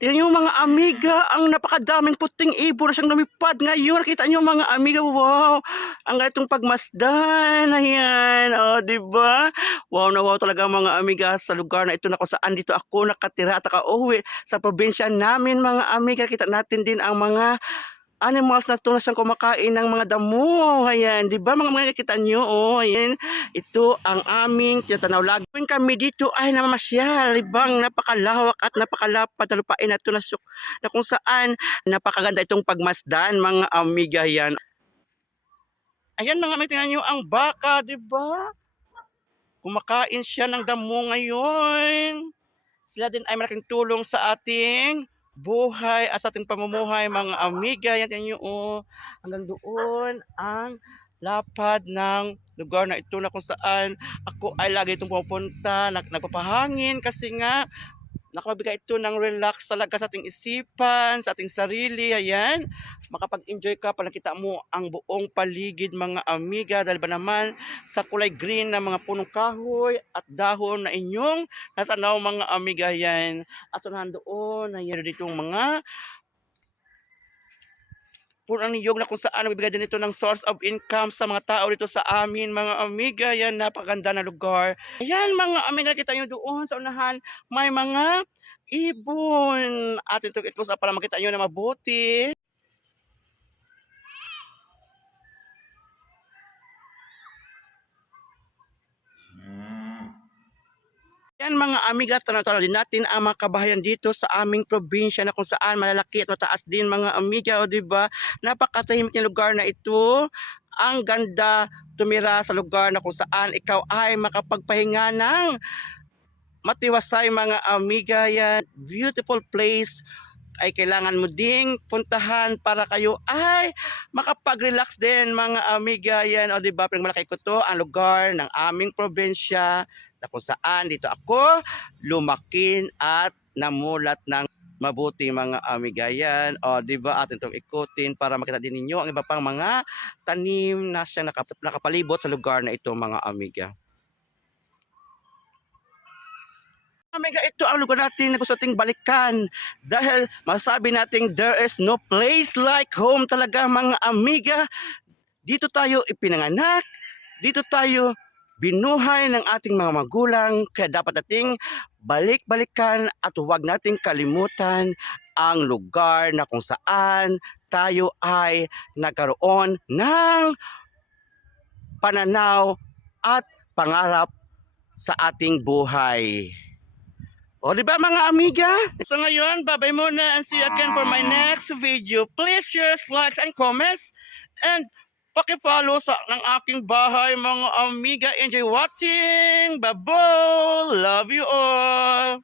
Tingnan niyo mga amiga, ang napakadaming puting ibon na siyang lumipad ngayon. Nakita niyo mga amiga, wow! Ang ganitong pagmasdan, ayan, oh, 'di ba? Wow na wow talaga mga amiga sa lugar na ito na kung saan dito ako nakatira at nakauwi sa probinsya namin mga amiga. Kita natin din ang mga animals na 'to na siyang kumakain ng mga damo, ayan, 'di ba mga nakikita niyo, oh, ayan. Ito ang aming tinatanaw lagi. Tuwing kami dito ay namamasyal, 'di ba, ang napakalawak at napakalapad na lupain na 'to na kung saan napakaganda itong pagmasdan mga amiga, yan. Ayan mga amiga, tingnan niyo ang baka, 'di ba? Kumakain siya ng damo ngayon. Sila din ay malaking tulong sa ating buhay at sa ating pamumuhay mga amiga. Yan tingnan niyo, oh, hanggang doon ang lapad ng lugar na ito na kung saan ako ay lagi itong pupunta, nagpapahangin kasi nga nakabigay ito ng relax talaga sa ating isipan, sa ating sarili. Ayan, makapag-enjoy ka pag nakita mo ang buong paligid mga amiga, dahil ba naman sa kulay green ng mga punong kahoy at dahon na inyong natanaw mga amiga. Yan, at so nandoon ayan dito mga punang niyog na kung saan nagbibigay din ito ng source of income sa mga tao dito sa amin mga amiga. Yan, napakaganda na lugar. Ayan mga amiga, kita nyo doon sa unahan may mga ibon. Atin ito i-close up para makita nyo na mabuti. Yan mga amiga, tanaw-tanaw din natin ang mga kabahayan dito sa aming probinsya na kung saan malalaki at mataas din mga amiga, o diba? Napakatahimik ng lugar na ito. Ang ganda tumira sa lugar na kung saan ikaw ay makapagpahinga ng matiwasay mga amiga. Yan, beautiful place ay kailangan mo ding puntahan para kayo ay makapag-relax din mga amiga. Yan, o diba, malaki ko to ang lugar ng aming probinsya na kung saan dito ako lumakin at namulat ng mabuti mga amiga. Yan, o diba, atin itong ikutin para makita din ninyo ang iba pang mga tanim na siyang nakapalibot sa lugar na ito mga amiga. Amiga, ito ang lugar natin na gusto nating balikan dahil masabi nating there is no place like home talaga mga amiga. Dito tayo ipinanganak, dito tayo binuhay ng ating mga magulang, kaya dapat nating balik-balikan at huwag nating kalimutan ang lugar na kung saan tayo ay nagkaroon ng pananaw at pangarap sa ating buhay. O, di ba mga amiga? So ngayon, bye-bye muna and see you again for my next video. Please share, likes, and comments. And paki-follow sa ng aking bahay mga amiga. Enjoy watching. Bye-bye. Love you all.